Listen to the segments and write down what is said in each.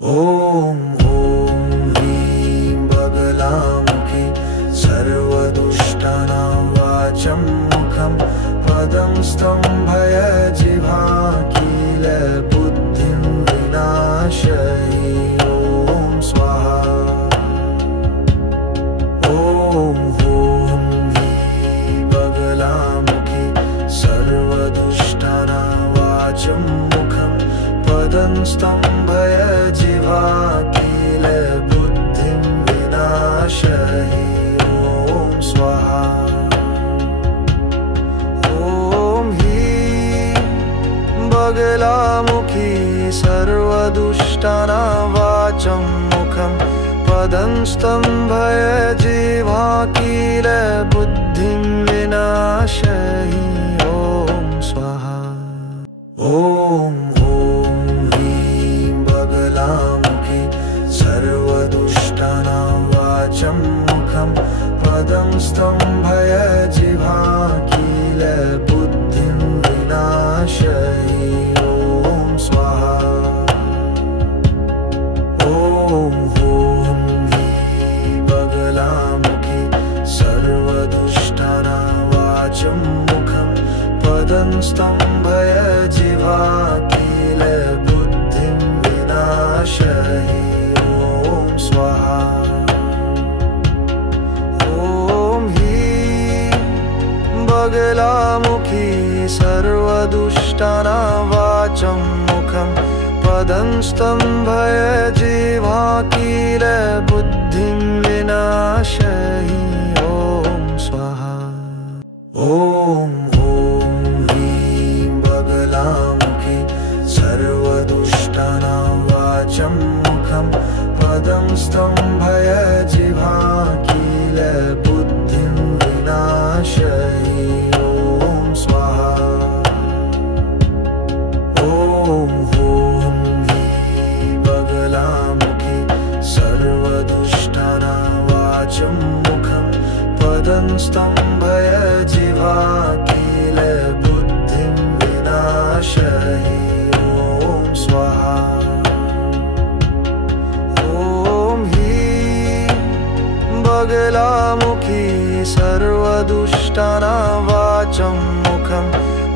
ॐ ह्रीं बगलामुखी सर्वदुष्टानां वाचं मुखं पदं स्तम्भयजिह्वा किलबुद्धिं विनाशयि ॐ स्वाहा। ॐ ह्रीं बगलामुखी सर्वदुष्टानां वाचं मुखं पदं स्तम्भयजिह्वा किलबुद्धिं विनाशयि ॐ स्वाहा। ॐ ह्रीं बगलामुखी सर्वदुष्टानां वाचं मुखं पदं स्तम्भयजिह्वा किलबुद्धिं विनाशयि ॐ स्वाहा। ॐ ह्रीं बगलामुखी सर्वदुष्टानां वाचं मुखं पदं स्तम्भयजिह्वा किलबुद्धिं विनाशयि ॐ स्वाहा। ॐ ह्रीं बगलामुखी सर्वदुष्टानां वाचं मुखं पदं स्तम्भयजिह्वा किलबुद्धिं विनाशयि ॐ स्वाहा। ॐ ह्रीं बगलामुखी सर्वदुष्टानां वाचं मुखं पदं स्तम्भयजिह्वा किलबुद्धिं विनाशयि ॐ स्वाहा। ॐ ह्रीं बगलामुखी सर्वदुष्टानां वाचं मुखं पदं स्तम्भयजिह्वा किलबुद्धिं विनाशयि ॐ स्वाहा। ॐ ह्रीं बगलामुखी सर्वदुष्टानां वाचं मुखं पदं स्तम्भयजिह्वा किलबुद्धिं विनाशयि ॐ स्वाहा। ॐ ह्रीं बगलामुखी सर्वदुष्टानां वाचं मुखं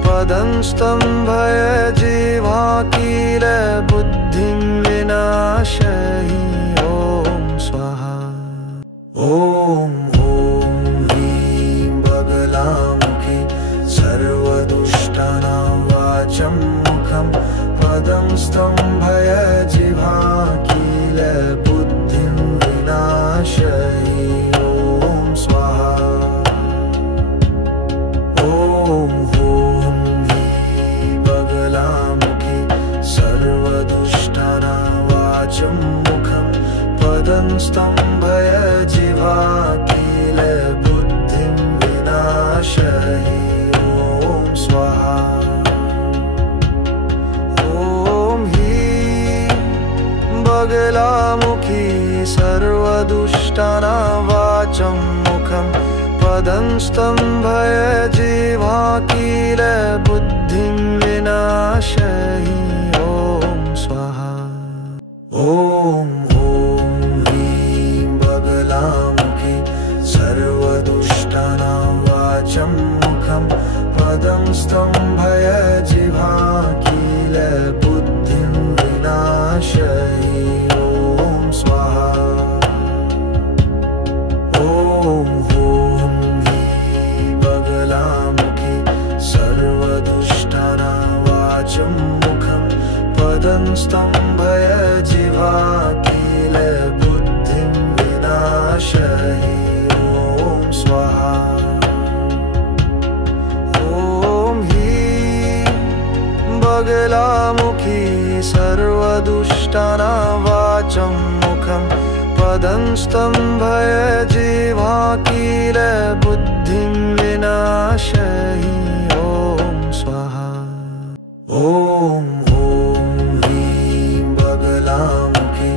पदं स्तम्भयजिह्वा किलबुद्धिं विनाशयि ॐ स्वाहा। ॐ ह्रीं बगलामुखी सर्वदुष्टानां वाचं मुखं पदं स्तम्भयजिह्वा किलबुद्धिं विनाशयि ॐ स्वाहा। ॐ ह्रीं बगलामुखी सर्वदुष्टानां वाचं मुखं पदं स्तम्भयजिह्वा किलबुद्धिं विनाशयि ॐ स्वाहा। ॐ ह्रीं बगलामुखी सर्वदुष्टानां वाचं मुखं पदं स्तम्भयजिह्वा किलबुद्धिं विनाशयि ॐ स्वाहा। ॐ ह्रीं बगलामुखी सर्वदुष्टानां वाचं मुखं पदं स्तम्भयजिह्वा किलबुद्धिं विनाशयि ॐ स्वाहा। ॐ ह्रीं बगलामुखी सर्वदुष्टानां वाचं मुखं पदं स्तम्भयजिह्वा किलबुद्धिं विनाशयि ॐ स्वाहा। ॐ ह्रीं बगलामुखी सर्वदुष्टानां वाचं मुखं पदं स्तम्भयजिह्वा किलबुद्धिं विनाशयि ॐ स्वाहा। ॐ ह्रीं बगलामुखी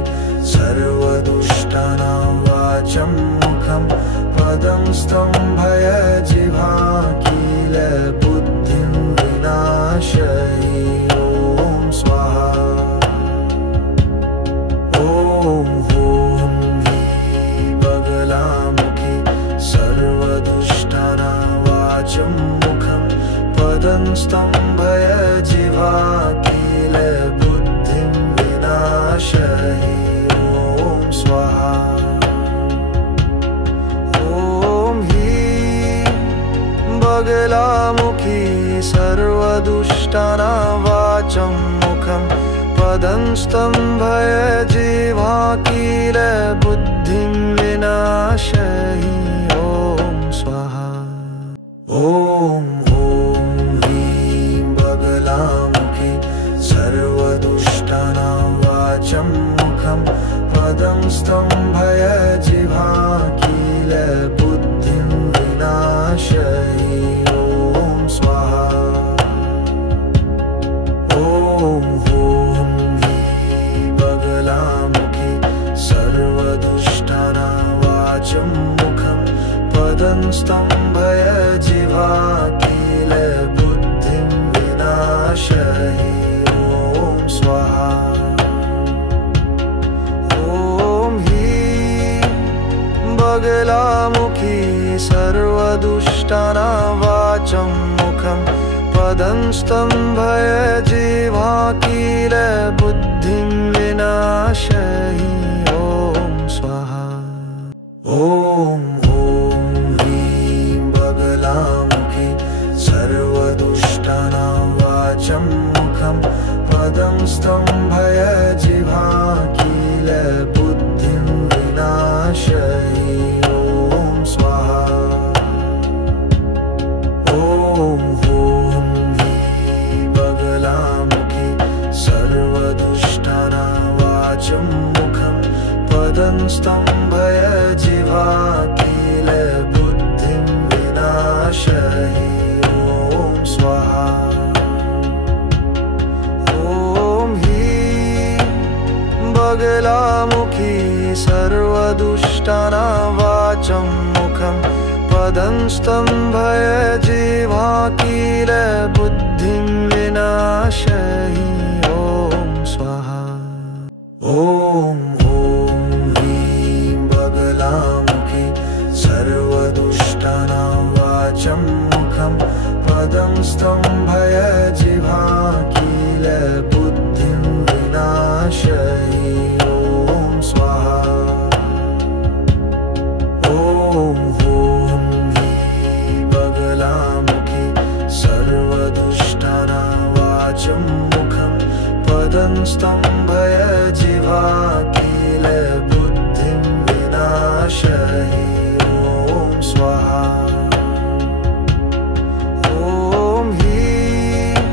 सर्वदुष्टानां वाचं मुखं पदं स्तम्भयजिह्वा किलबुद्धिं विनाशयि ॐ स्वाहा। ॐ ह्रीं बगलामुखी सर्वदुष्टानां वाचं मुखं पदं स्तम्भयजिह्वा किल बुद्धिं विनाशयि ॐ स्वाहा। ॐ ह्रीं बगलामुखी सर्वदुष्टानां वाचं मुखं पदं स्तम्भयजिह्वा किल बुद्धिं विनाशयि ॐ स्वाहा। ॐ ह्रीं बगलामुखी सर्वदुष्टानां वाचं मुखं पदं स्तम्भयजिह्वा किल बुद्धिं विनाशयि ॐ स्वाहा। ॐ ह्रीं बगलामुखी सर्वदुष्टानां वाचं मुखं पदं स्तम्भयजिह्वा किल बुद्धिं विनाशयि ॐ स्वाहा। ॐ ह्रीं बगलामुखी सर्वदुष्टानां वाचं मुखं पदं स्तम्भयजिह्वा किल बुद्धिं विनाशयि ॐ स्वाहा। ॐ ह्रीं बगलामुखी सर्वदुष्टानां वाचं मुखं पदं स्तम्भयजिह्वा किल बुद्धिं विनाशयि ॐ स्वाहा। ॐ ह्रीं बगलामुखी सर्वदुष्टानां वाचं मुखं पदं स्तम्भयजिह्वा किल बुद्धिं विनाशयि ॐ स्वाहा। ॐ ह्रीं बगलामुखी सर्वदुष्टानां वाचं मुखं पदं स्तम्भयजिह्वा किल बुद्धिं विनाशयि ॐ स्वाहा। ॐ ह्रीं बगलामुखी सर्वदुष्टानां वाचं मुखं पदं स्तम्भयजिह्वा किल बुद्धिं विनाशयि ॐ स्वाहा। ॐ ह्रीं बगलामुखी सर्वदुष्टानां वाचं मुखं पदं स्तम्भयजिह्वा किल बुद्धिं विनाशयि ॐ स्वाहा। ॐ ह्रीं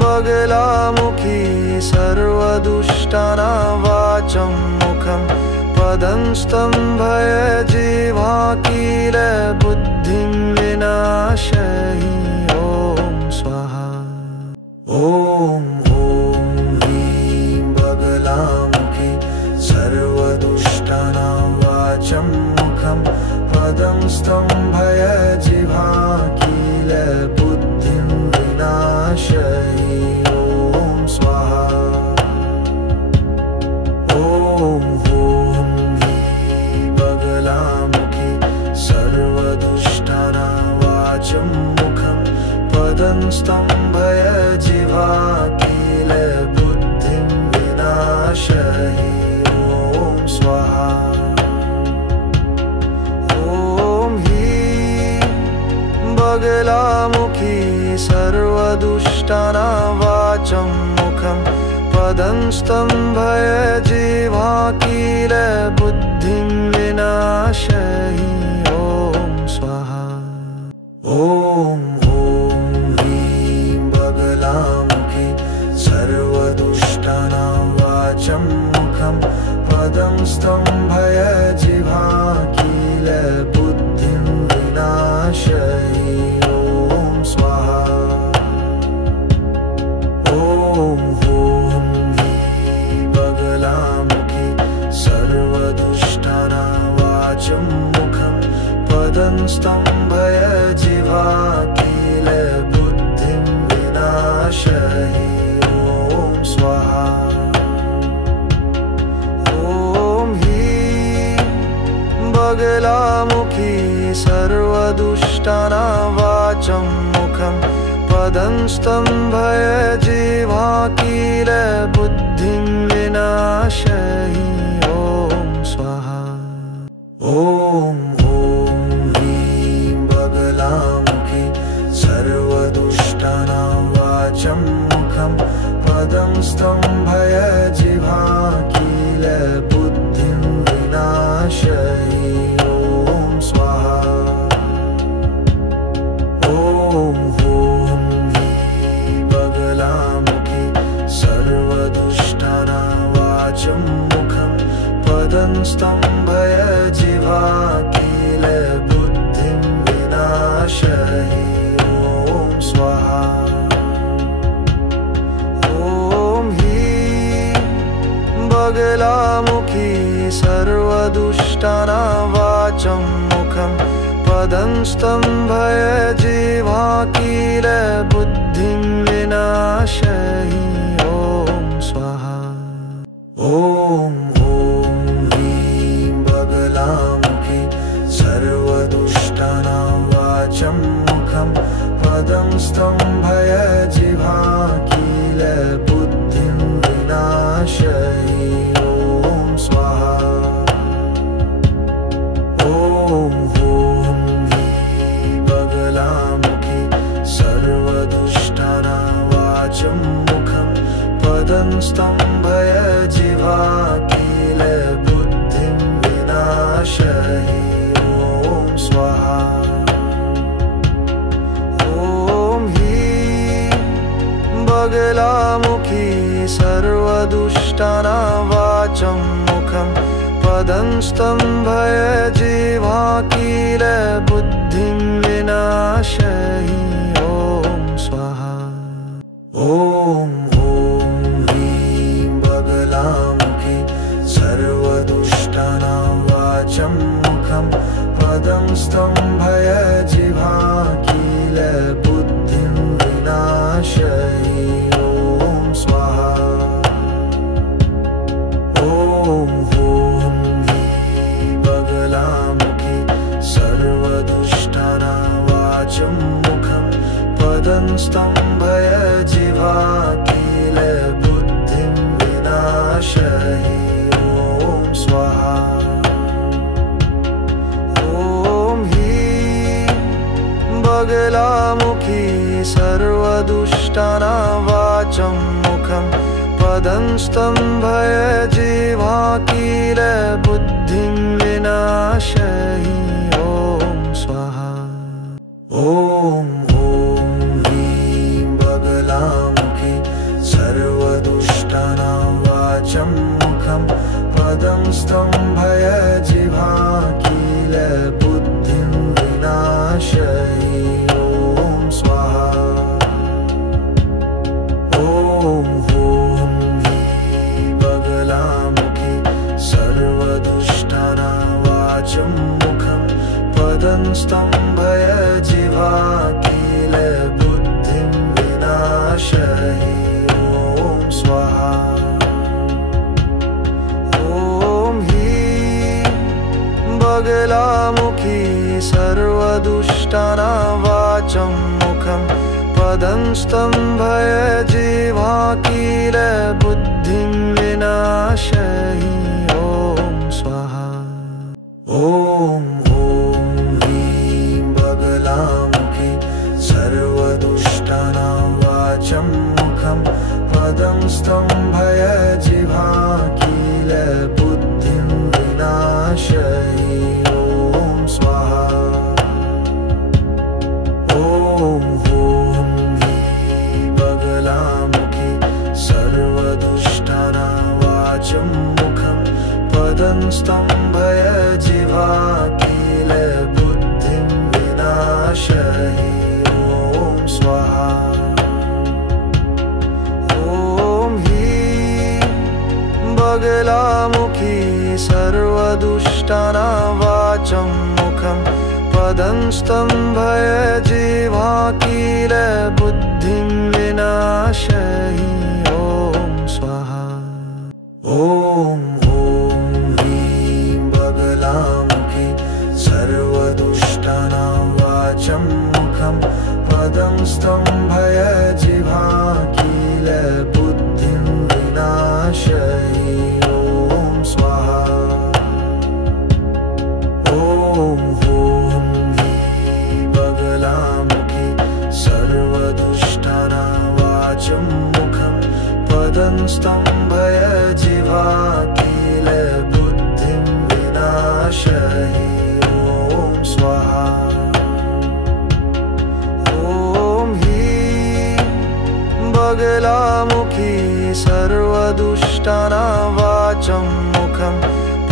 बगलामुखी सर्वदुष्टानां वाचं मुखं पदं स्तम्भयजिह्वा किल बुद्धिं विनाशयि ॐ स्वाहा। ॐ ह्रीं बगलामुखी सर्वदुष्टानां वाचं मुखं पदं स्तम्भयजिह्वा किल बुद्धिं विनाशयि ॐ स्वाहा। ॐ ह्रीं बगलामुखी सर्वदुष्टानां वाचं मुखं पदं स्तम्भयजिह्वा किल बुद्धिं विनाशयि ॐ स्वाहा। ॐ ह्रीं बगलामुखी सर्वदुष्टानां वाचं मुखं पदं स्तम्भयजिह्वा किल बुद्धिं विनाशयि ॐ स्वाहा। ॐ ह्रीं बगलामुखी सर्वदुष्टानां वाचं मुखं पदं स्तम्भयजिह्वा किल बुद्धिं विनाशयि ॐ स्वाहा। ॐ ह्रीं बगलामुखी सर्वदुष्टानां वाचं मुखं पदं स्तम्भयजिह्वा किल बुद्धिं विनाशयि ॐ स्वाहा। ॐ बगलामुखी सर्वदुष्टानां वाचं मुखं पदं स्तम्भय जिह्वा किल बुद्धिं विनाशयि ॐ स्वाहा। ॐ ह्रीं बगलामुखी सर्वदुष्टानां वाचं मुखं पदं स्तम्भय जिह्वा किल बुद्धिं विनाशयि ॐ स्वाहा। ॐ बगलामुखी सर्वदुष्टानां वाचं मुखं पदं स्तम्भय जिह्वा किल बुद्धिं विनाशयि ॐ स्वाहा। ॐ बगलामुखी सर्वदुष्टानां वाचं मुखं पदं स्तम्भय जिह्वा किल बुद्धिं विनाशयि ॐ स्वाहा। ॐ ह्रीं बगलामुखी सर्वदुष्टानां वाचं मुखं पदं स्तम्भय जिह्वा किल बुद्धिं विनाशयि ॐ स्वाहा। ॐ बगलामुखी सर्वदुष्टानां वाचं मुखं पदं स्तम्भय जिह्वा किल बुद्धिं विनाशयि ॐ स्वाहा। ॐ बगलामुखी सर्वदुष्टानां वाचं मुखं पदं स्तम्भय जिह्वा किल बुद्धिं विनाशयि ॐ स्वाहा। ॐ ह्रीं बगलामुखी सर्वदुष्टानां वाचं मुखं पदं स्तम्भय जिह्वा किल बुद्धिं विनाशयि ॐ स्वाहा। ॐ बगलामुखी सर्वदुष्टानां वाचं मुखं पदं स्तम्भय जिह्वा किल बुद्धिं विनाशयि ॐ स्वाहा। ॐ बगलामुखी सर्वदुष्टानां वाचं मुखं पदं स्तम्भय जिह्वा किल बुद्धिं विनाशयि ॐ स्वाहा। ॐ ह्रीं बगलामुखी सर्वदुष्टानां वाचं मुखं पदं स्तम्भय जिह्वा किल बुद्धिं विनाशयि ॐ स्वाहा। ॐ बगलामुखी सर्वदुष्टानां वाचं मुखं पदं स्तम्भय जिह्वा किल बुद्धिं विनाशयि ॐ स्वाहा। ॐ बगलामुखी सर्वदुष्टानां वाचं मुखं पदं स्तम्भय जिह्वा किल बुद्धिं विनाशयि ॐ स्वाहा। ॐ ह्रीं बगलामुखी सर्वदुष्टानां वाचं मुखं पदं स्तम्भय जिह्वा किल बुद्धिं विनाशयि ॐ स्वाहा। ॐ बगलामुखी सर्वदुष्टानां वाचं मुखं पदं स्तम्भय जिह्वा किल बुद्धिं विनाशयि ॐ स्वाहा। ॐ बगलामुखी सर्वदुष्टानां वाचं मुखं पदं स्तम्भय जिह्वा किल बुद्धिं विनाशयि ॐ स्वाहा। ॐ ह्रीं बगलामुखी विनाशहि ॐ स्वाहा। ॐ ह्रीं बगलामुखी सर्वदुष्टानां वाचं मुखं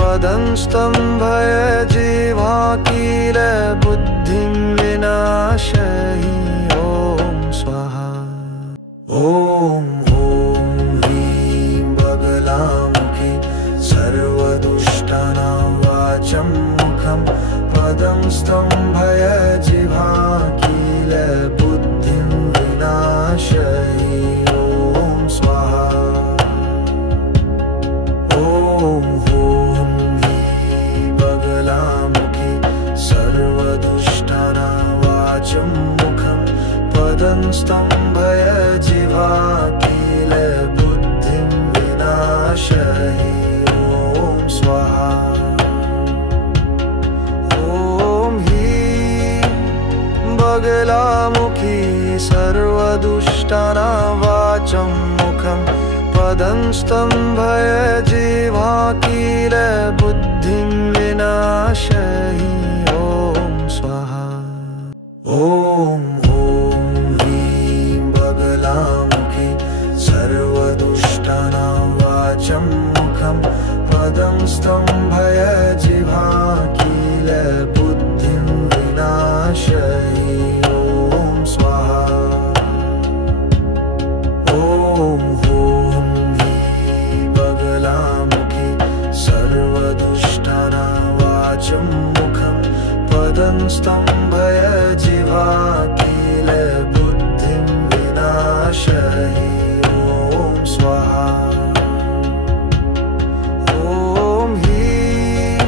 पदं स्तम्भय जिह्वा किलबुद्धिं विनाशहि ॐ स्वाहा। ॐ ह्रीं बगलामुखी सर्वदुष्टानां वाचं मुखं पदं स्तम्भय जिह्वा किलबुद्धिं विनाशहि ॐ स्वाहा। ॐ ह्रीं बगलामुखी सर्वदुष्टानां वाचं मुखं पदं स्तम्भय जिह्वा किलबुद्धिं विनाशहि ॐ स्वाहा। ॐ ह्रीं बगलामुखी सर्वदुष्टानां वाचं मुखं पदं स्तम्भय जिह्वा किलबुद्धिं विनाशहि ॐ स्वाहा। ॐ ह्रीं बगलामुखी सर्वदुष्टानां वाचं मुखं पदं स्तम्भय जिह्वा किलबुद्धिं विनाशहि ॐ स्वाहा। ॐ ह्रीं बगलामुखी सर्वदुष्टानां वाचं मुखं पदं स्तम्भय जिह्वा किलबुद्धिं विनाशहि ॐ स्वाहा। ॐ ह्रीं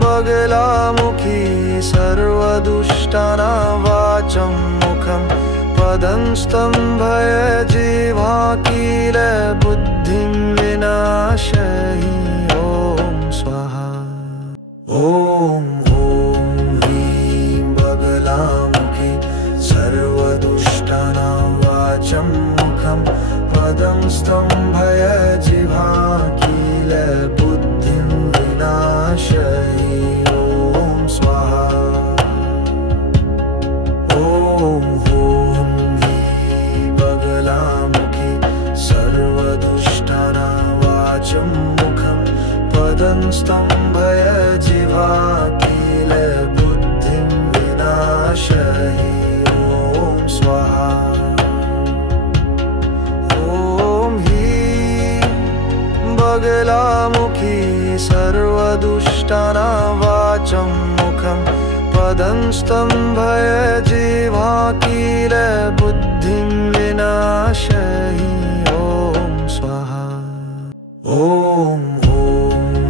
बगलामुखी सर्वदुष्टानां वाचं मुखं पदं स्तम्भय जिह्वा किलबुद्धिं विनाशहि ॐ स्वाहा। ॐ ह्रीं बगलामुखी सर्वदुष्टानां वाचं मुखं पदं स्तम्भय जिह्वा किलबुद्धिं विनाशहि ॐ स्वाहा। ॐ ह्रीं बगलामुखी सर्वदुष्टानां वाचं मुखं पदं स्तम्भय जिह्वा किलबुद्धिं विनाशहि ॐ स्वाहा। ॐ ह्रीं बगलामुखी सर्वदुष्टानां वाचं मुखं पदं स्तम्भय जिह्वा किलबुद्धिं विनाशहि ॐ स्वाहा। ॐ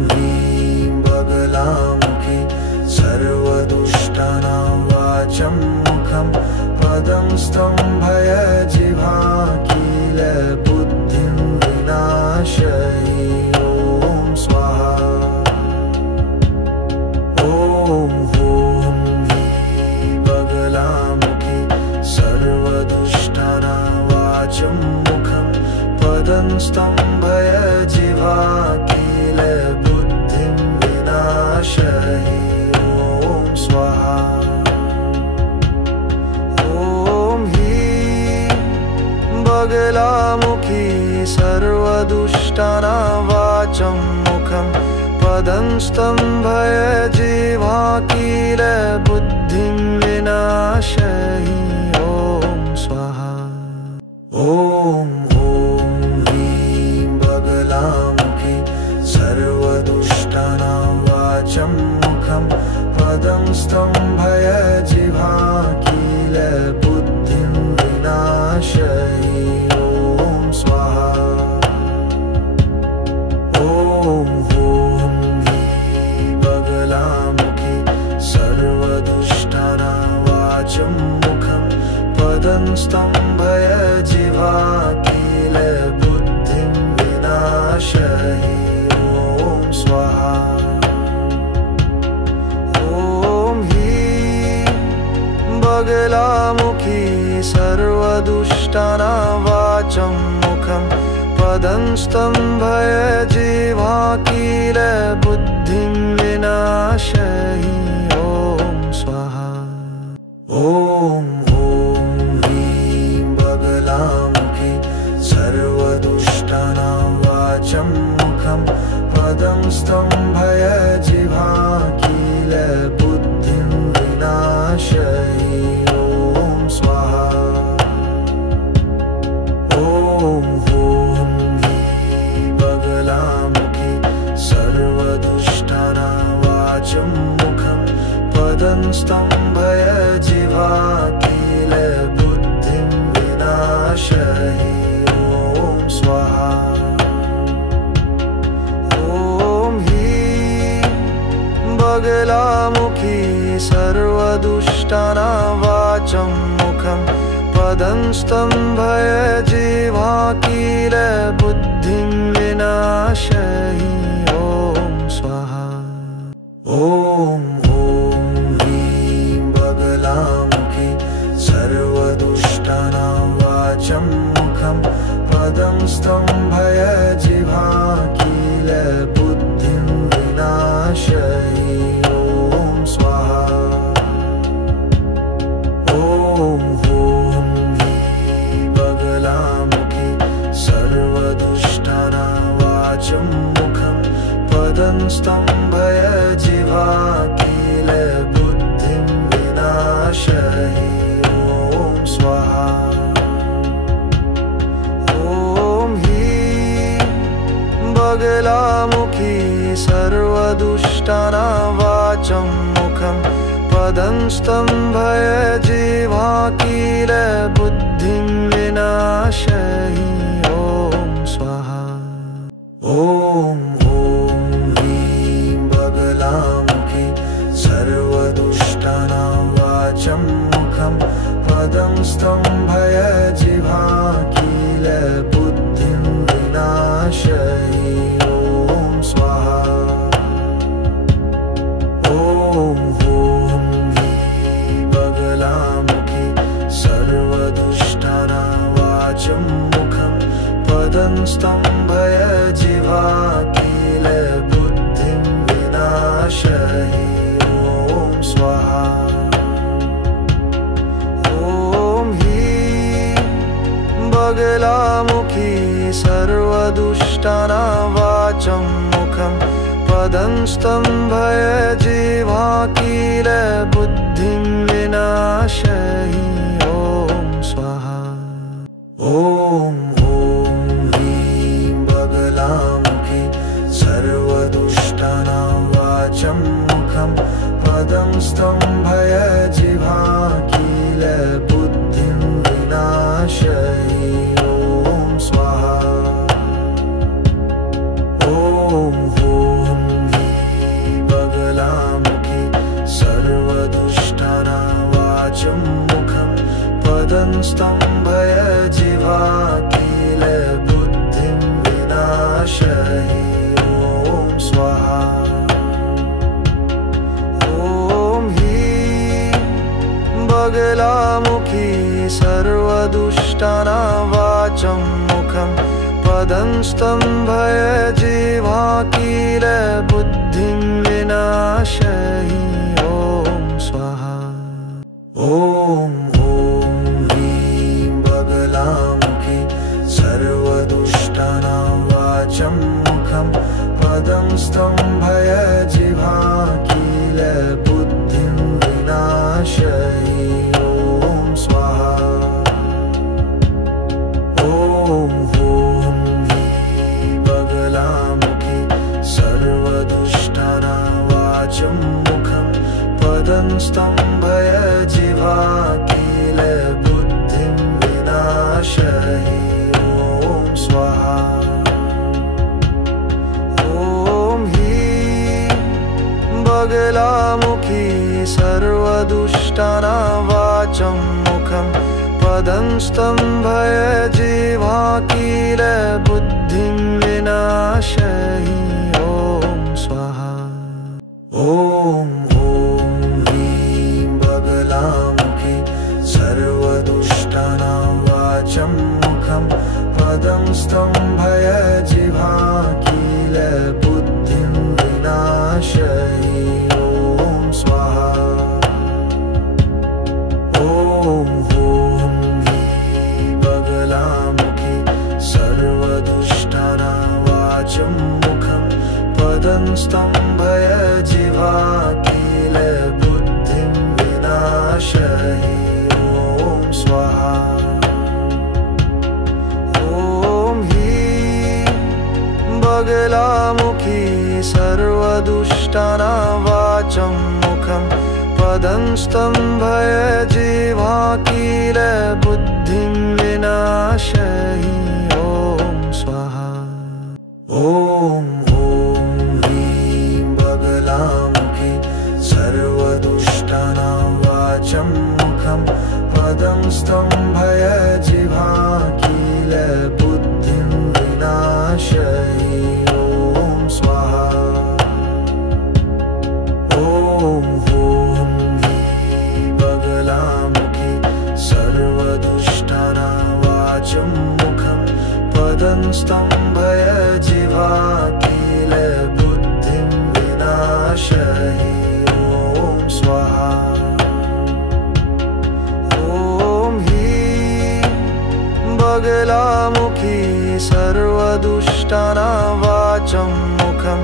ह्रीं बगलामुखी सर्वदुष्टानां वाचं मुखं पदं स्तम्भय जिह्वा किलबुद्धिं विनाशहि ॐ स्वाहा। ॐ ह्रीं बगलामुखी सर्वदुष्टानां वाचं मुखं पदं स्तम्भय जिह्वा किलबुद्धिं विनाशहि ॐ स्वाहा। ॐ ह्रीं बगलामुखी सर्वदुष्टानां वाचं मुखं पदं स्तम्भय जिह्वा किलबुद्धिं विनाशहि ॐ स्वाहा। ॐ ह्रीं बगलामुखी सर्वदुष्टानां वाचं मुखं पदं स्तम्भय जिह्वा किलबुद्धिं विनाशहि ॐ स्वाहा। ॐ ह्रीं बगलामुखी सर्वदुष्टानां वाचं मुखं पदं स्तम्भय जिह्वा किलबुद्धिं विनाशहि ॐ स्वाहा। ॐ ह्रीं बगलामुखी सर्वदुष्टानां वाचं मुखं पदं स्तम्भय जिह्वा किलबुद्धिं विनाशहि पदं स्तम्भय जिह्वा किल बुद्धिं विनाशयि ॐ स्वाहा ॐ हूं ह्रीं बगलामुखी सर्वदुष्टानां वाचं मुखं पदं स्तम्भय जिह्वा किल बुद्धिं विनाशयि ॐ स्वाहा बगलामुखी सर्वदुष्टानां वाचं मुखं पदं स्तम्भय जिह्वा किल बुद्धिं विनाशयि ॐ स्वाहा ॐ ह्रीं बगलामुखी सर्वदुष्टानां वाचं मुखं पदं स्तम्भय जिह्वा किल बुद्धिं विनाशयि मुखं पदं स्तम्भय जिह्वा किल बुद्धिं विनाशयि ॐ स्वाहा ॐ ह्रीं बगलामुखी सर्वदुष्टानां वाचं मुखं पदं स्तम्भय जिह्वा किल बुद्धिं विनाशयि ॐ स्वाहा ॐ ह्रीं बगलामुखी सर्वदुष्टानां वाचं मुखं पदं स्तम्भय जिह्वा किल बुद्धिं विनाशयि ॐ स्वाहा ॐ ह्रीं बगलामुखी सर्वदुष्टानां वाचं मुखं पदं स्तम्भय जिह्वा किल बुद्धिं विनाशयि ॐ स्वाहा ॐ ह्रीं बगलामुखी सर्वदुष्टानां वाचं मुखं पदं स्तम्भय जिह्वा किल बुद्धिं विनाशयि ॐ स्वाहा ॐ सर्वदुष्टानां वाचं मुखं पदं स्तम्भय जिह्वा किल बुद्धिं विनाशयि ॐ स्वाहा ॐ ह्रीं बगलामुखी सर्वदुष्टानां वाचं मुखं पदं स्तम्भय जिह्वा किल बुद्धिं विनाशयि स्वाहा ॐ ह्रीं बगलामुखी सर्वदुष्टानां वाचं मुखं पदं स्तम्भय जिह्वा किल बुद्धिं विनाशयि ॐ स्वाहा ॐ ह्रीं बगलामुखी सर्वदुष्टानां वाचं मुखं पदं स्तम्भय जिह्वा किल बुद्धिं विनाशयि ॐ स्वाहा ॐ ह्रीं बगलामुखी सर्वदुष्टानां वाचं मुखं पदं स्तम्भय जिह्वा किल बुद्धिं विनाशयि ॐ स्वाहा बगलामुखी सर्वदुष्टानां वाचं मुखं पदं स्तम्भय जिह्वा किल बुद्धिं विनाशयि ॐ स्वाहा ॐ ह्रीं बगलामुखी सर्वदुष्टानां वाचं मुखं पदं स्तम्भय जिह्वा किल बुद्धिं विनाशयि बगलामुखी सर्वदुष्टानां वाचं मुखं पदंस्तंभय जिह्वा किल बुद्धिं विनाशयि ॐ स्वाहा। ॐ ह्रीं बगलामुखी सर्वदुष्टानां वाचं मुखं पदंस्तंभय जिह्वा किल बुद्धिं विनाशयि ॐ स्वाहा। ॐ ह्रीं बगलामुखी सर्वदुष्टानां वाचं मुखं पदंस्तंभय जिह्वा किल बुद्धिं विनाशयि ॐ स्वाहा। ॐ ह्रीं बगलामुखी सर्वदुष्टानां वाचं मुखं पदंस्तंभय जिह्वा किल बुद्धिं विनाशयि ॐ स्वाहा। ॐ ह्रीं बगलामुखी सर्वदुष्टानां वाचं मुखं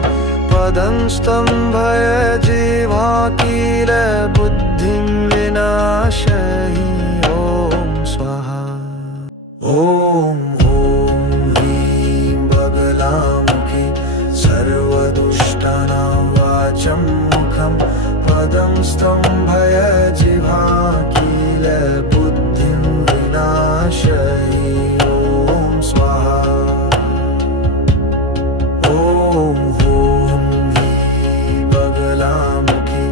पदंस्तंभय जिह्वा किल बुद्धिं विनाशयि ॐ स्वाहा। ॐ ह्रीं बगलामुखी सर्वदुष्टानां वाचं मुखं पदंस्तंभय जिह्वा किल बुद्धिं विनाशयि ॐ स्वाहा। ॐ ह्रीं बगलामुखी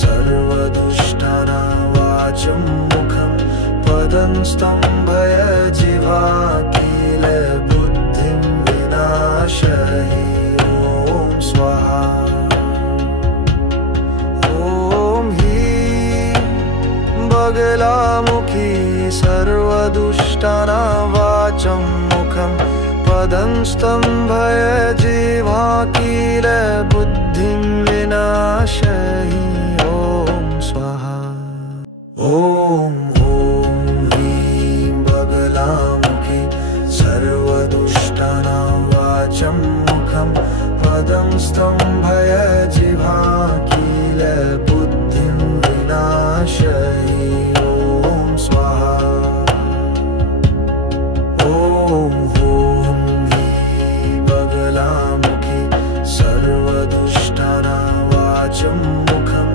सर्वदुष्टानां वाचं मुखं पदंस्तंभय जिह्वा किल बुद्धिं विनाशयि ॐ स्वाहा। ॐ ह्रीं बगलामुखी सर्वदुष्टानां वाचं मुखं पदंस्तंभय जिह्वा किल बुद्धिं विनाशयि ॐ स्वाहा। ॐ ह्रीं बगलामुखी सर्वदुष्टानां वाचं मुखं पदंस्तंभय जिह्वा किल बुद्धिं विनाशयि ॐ स्वाहा। ॐ ह्रीं बगलामुखी सर्वदुष्टानां वाचं मुखं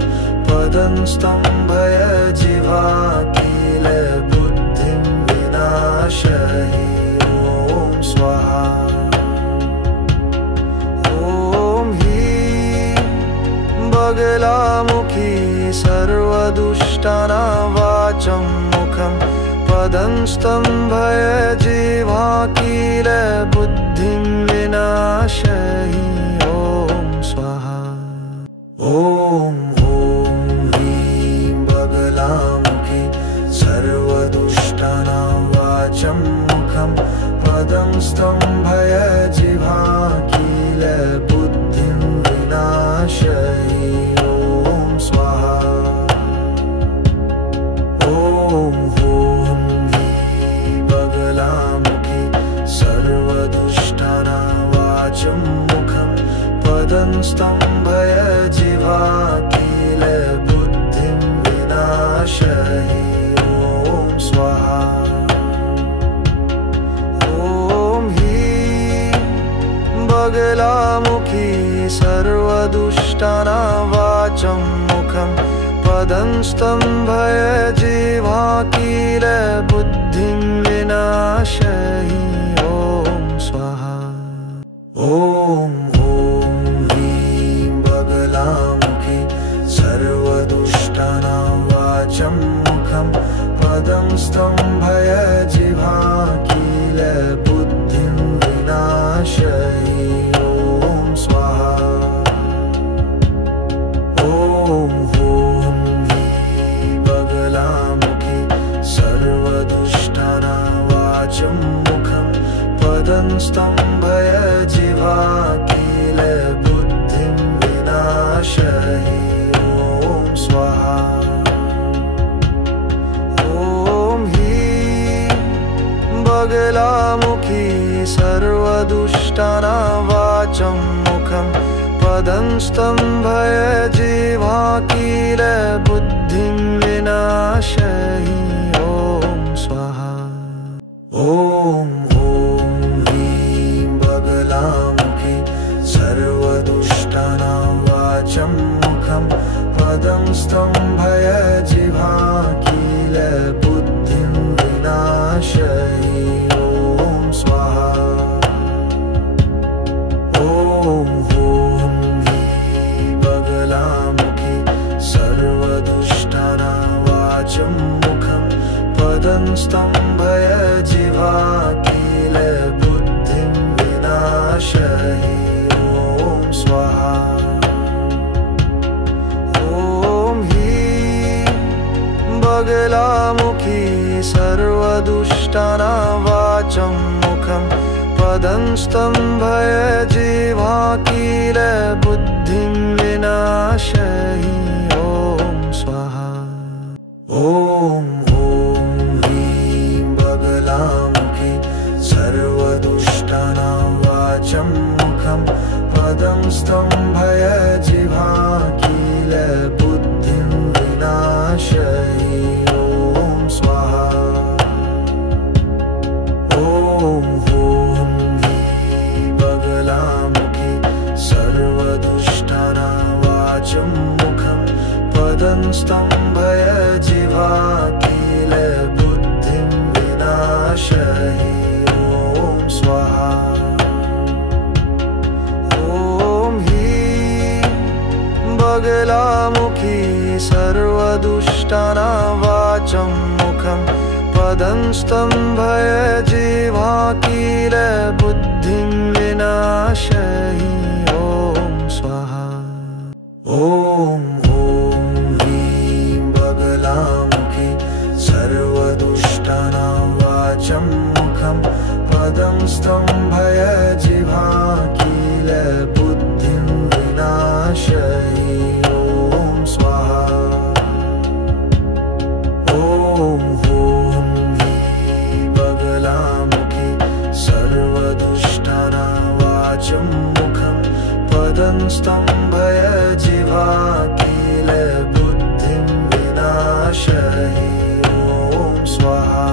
पदंस्तंभय जिह्वा किल बुद्धिं विनाशयि ॐ स्वाहा। ॐ ह्रीं बगलामुखी सर्वदुष्टानां वाचं मुखं पदंस्तंभय जिह्वा किल बुद्धिं विनाशयि ॐ स्वाहा। ॐ ह्रीं बगलामुखी सर्वदुष्टानां वाचं मुखं पदंस्तंभय जिह्वा किल बुद्धिं विनाशयि ॐ स्वाहा। ॐ ह्रीं बगलामुखी सर्वदुष्टानां वाचं मुखं पदंस्तंभय जिह्वा किल बुद्धिं विनाशयि ॐ स्वाहा। ॐ ह्रीं बगलामुखी सर्वदुष्टानां वाचं मुखं पदंस्तंभय जिह्वा किल बुद्धिं विनाशयि ॐ स्वाहा। ॐ ह्रीं बगलामुखी सर्वदुष्टानां वाचं मुखं पदंस्तंभय जिह्वा किल बुद्धिं विनाशयि ॐ स्वाहा। ॐ ह्रीं बगलामुखी सर्वदुष्टानां वाचं मुखं पदंस्तंभय जिह्वा किल बुद्धिं विनाशयि ॐ स्वाहा। ॐ ह्रीं बगलामुखी सर्वदुष्टानां वाचं मुखं पदं स्तम्भय जिह्वाकील बुद्धिं विनाशयि ॐ स्वाहा। ॐ ह्रीं बगलामुखि सर्वदुष्टानां वाचं मुखं पदं स्तम्भय जिह्वाकील बुद्धिं विनाशयि ॐ स्वाहा। ॐ ह्रीं बगलामुखि सर्वदुष्टानां वाचं मुखं पदं स्तम्भय जिह्वाकील बुद्धिं विनाशयि ॐ स्वाहा। ॐ ह्रीं बगलामुखि सर्वदुष्टानां वाचं मुखं पदं स्तम्भय जिह्वाकील बुद्धिं विनाशयि ॐ स्वाहा। ॐ ह्रीं बगलामुखि सर्वदुष्टानां वाचं मुखं पदं स्तम्भय जिह्वाकील बुद्धिं विनाशयि ॐ स्वाहा। ॐ ह्रीं बगलामुखि सर्वदुष्टानां वाचं मुखं पदं स्तम्भय जिह्वाकील बुद्धिं विनाशयि ॐ स्वाहा। ॐ ह्रीं बगलामुखि सर्वदुष्टानां वाचं मुखं पदं स्तम्भय जिह्वाकील बुद्धिं विनाशयि ॐ स्वाहा। ॐ ह्रीं बगलामुखि सर्वदुष्टानां वाचं मुखं पदं स्तम्भय जिह्वाकील बुद्धिं विनाशयि ॐ स्वाहा। ॐ ह्रीं बगलामुखि सर्वदुष्टानां वाचं मुखं पदं स्तम्भय जिह्वाकील बुद्धिं विनाशयि ॐ स्वाहा।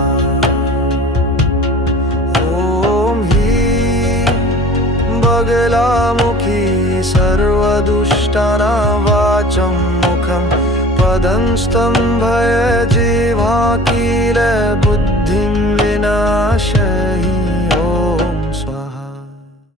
ॐ ह्रीं बगलामुखि सर्वदुष्टानां वाचं मुखं पदं स्तम्भय जिह्वाकील बुद्धिं विनाशयि